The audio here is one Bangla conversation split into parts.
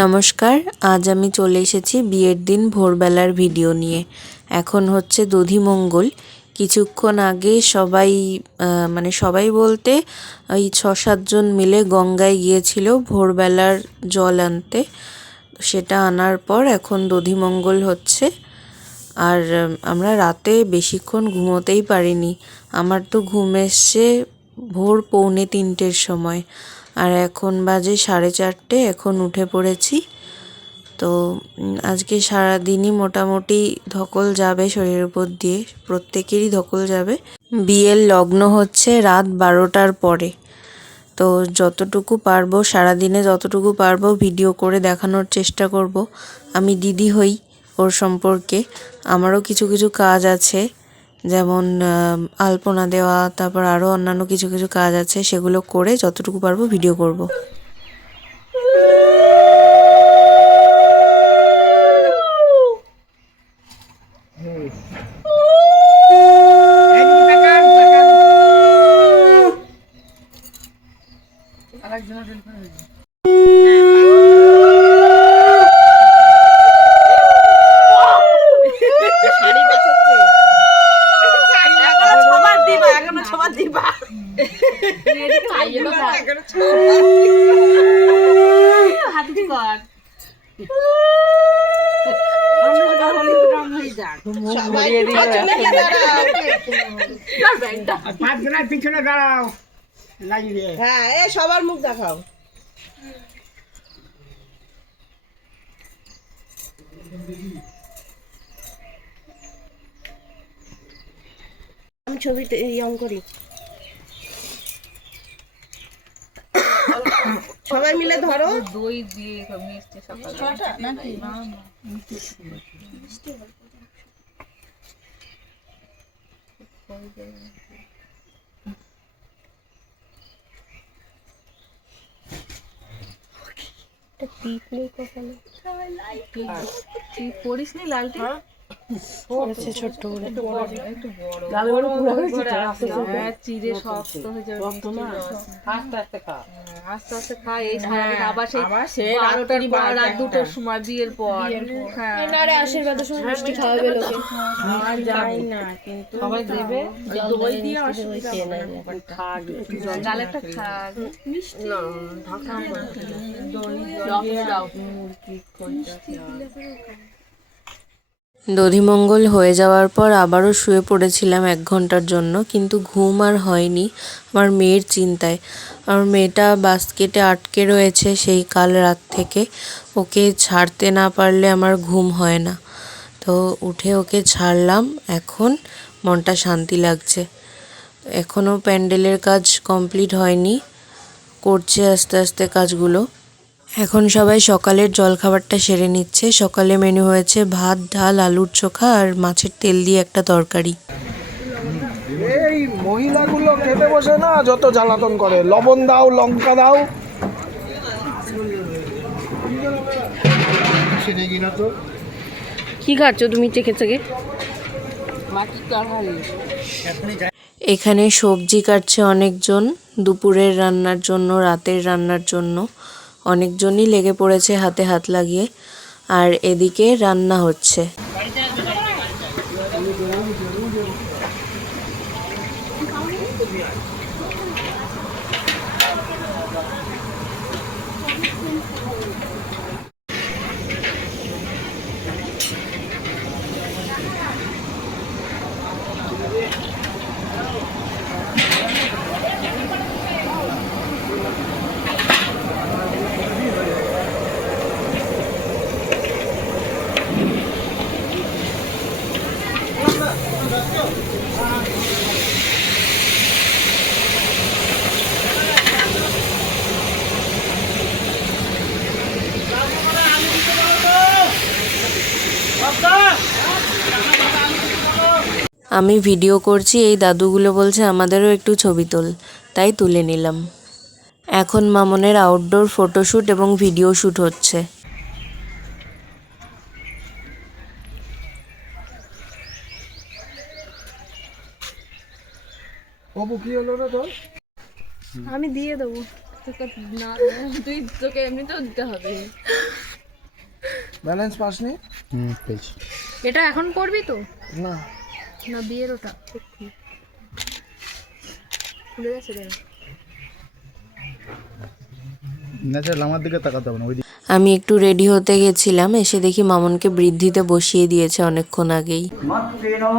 নমস্কার, আজ আমি চলে এসেছি বিয়ের দিন ভোরবেলার ভিডিও নিয়ে। এখন হচ্ছে দধিমঙ্গল কিছুক্ষণ আগে সবাই মানে সবাই বলতে ওই ছ সাতজন মিলে গঙ্গায় গিয়েছিল ভোরবেলার জল আনতে। সেটা আনার পর এখন দধিমঙ্গল হচ্ছে। আর আমরা রাতে বেশিক্ষণ ঘুমোতেই পারিনি। আমার তো ঘুম এসছে ভোর পৌনে তিনটের সময়। আর এখন বাজে সাড়ে চারটে, এখন উঠে পড়েছি। তো আজকে সারাদিনই মোটামুটি ধকল যাবে শরীরের উপর দিয়ে, প্রত্যেকেরই ধকল যাবে। বিয়ের লগ্ন হচ্ছে রাত বারোটার পরে। তো, যতটুকু পারব, সারাদিনে যতটুকু পারব ভিডিও করে দেখানোর চেষ্টা করব। আমি দিদি হই ওর সম্পর্কে। আমারও কিছু কিছু কাজ আছে। যেমন আলপনা দেওয়া, তারপর আরও অন্যান্য কিছু কিছু কাজ আছে, সেগুলো করে যতটুকু পারব ভিডিও করব। এখনও ছবার দিবা এখনও ছবার দিবা হাতি কর পাঁচজনের পিছনে দাঁড়াও লাগিয়ে হ্যাঁ এ সবার মুখ দেখাও আমি ছবিতে ইয়ং করি সবাই মিলে ধরো। দই দিয়ে মিষ্টি সকালে। তুই করিস নি লালটি? ছোট্ট করে একটু বড়। হ্যাঁ চিড়ে শক্ত হয়ে যাবে আস্তে আস্তে খা হ্যাঁ, আস্তে আস্তে খা এই সারাদিন আবার সেই আবার সে বারোটার পর রাত দুটোর সময় বিয়ের পর। হ্যাঁ। আর যাই না কিন্তু সবাই দেবে। দই দিয়ে অসুবিধা না। গালে একটা খা না ঢাকা দই দাও। দধিমঙ্গল হয়ে যাওয়ার পর আবারও শুয়ে পড়েছিলাম এক ঘণ্টার জন্য, কিন্তু ঘুম আর হয়নি আমার মেয়ের চিন্তায়। আমার মেয়েটা বাস্কেটে আটকে রয়েছে সেই কাল রাত থেকে। ওকে ছাড়তে না পারলে আমার ঘুম হয় না। তো উঠে ওকে ছাড়লাম, এখন মনটা শান্তি লাগছে। এখনও প্যান্ডেলের কাজ কমপ্লিট হয়নি, করছে আস্তে আস্তে কাজগুলো। এখন সবাই সকালের জলখাবারটা সেরে নিচ্ছে। সকালে মেনু হয়েছে ভাত ডাল আলুর চোখা আর মাছের তেল দিয়ে একটা তরকারি। এই মহিলাগুলো খেতে বসে না যত জ্বালাতন করে। লবণ দাও লঙ্কা দাও। কি খাচ্ছ তুমি চেকে চেকে এখানে সবজি কাটছে অনেকজন। দুপুরের রান্নার জন্য রাতের রান্নার জন্য। অনেকজনই লেগে পড়েছে হাতে হাত লাগিয়ে। আর এদিকে রান্না হচ্ছে। আমি ভিডিও করছি এই দাদুগুলো বলছে আমাদেরও একটু ছবি তোল। তাই তুলে নিলাম। এখন মামনের আউটডোর ফটোশ্যুট এবং ভিডিও শ্যুট হচ্ছে। অপু কি হলো রে তোর? আমি দিয়ে দেবো। তোকে না তুই তোকে এমনিতেও দিতে হবে। ব্যালেন্স পাসনি? হুম পেয়েছি। এটা এখন করবি তো? না। না বিয়ের ওটা খুলে গেছে রে ন্যাচারাল আমার দিকে তাকাতে হবে না ওই আমি একটু রেডি হতে গেছিলাম এসে দেখি মামনকে বৃদ্ধিতে বসিয়ে দিয়েছে অনেকক্ষণ আগেই। মাত্রে নম।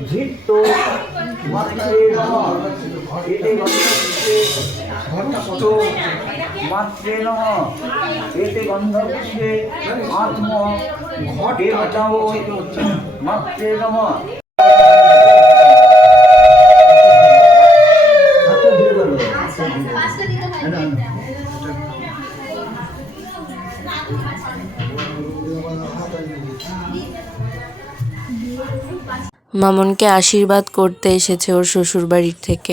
এতে গন্ধপুষ্পে পুষ্পই মাত্রে নম এতে ধৃত্ত মাত্রে নম এতে গন্ধপুষ্পে আত্ম দেবতাও মাত্রে নম মামনকে আশীর্বাদ করতে এসেছে ওর শ্বশুর বাড়ির থেকে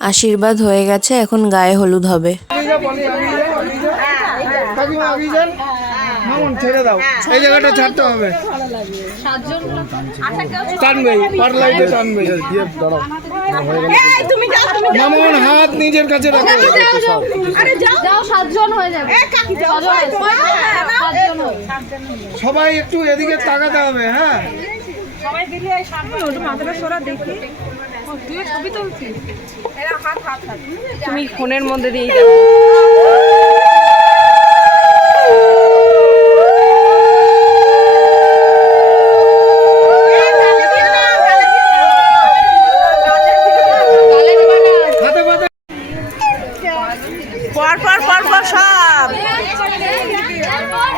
আশীর্বাদ হয়ে গেছে এখন গায়ে হলুদ হবে। ছেড়ে দাও এই জায়গাটা ছাড়তে টানবে। দাঁড়াও। মামুন হাত নিজের কাছে রাখো। যাও সাতজন হয়ে যাবে। সাতজন হয়ে সবাই একটু এদিকে তাকাতে হবে হ্যাঁ। তুমি ফোনের মধ্যে দিয়ে যাও হাতে পাতে পর পর পর পর সব হাত মুছে দিচ্ছে এটা তোমাদের কে হলুদ মার্কা এই আমাদের আমাদের বিয়ে হয়ে গেছে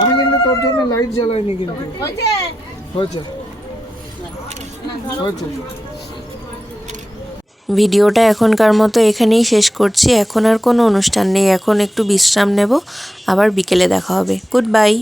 আমি কিন্তু তোর জন্য লাইট জ্বালাইনি কিন্তু। হয়েছে? হয়েছে। ভিডিওটা এখনকার মতো এখানেই শেষ করছি। এখন আর কোনো অনুষ্ঠান নেই। এখন একটু বিশ্রাম নেব। আবার বিকেলে দেখা হবে। Good bye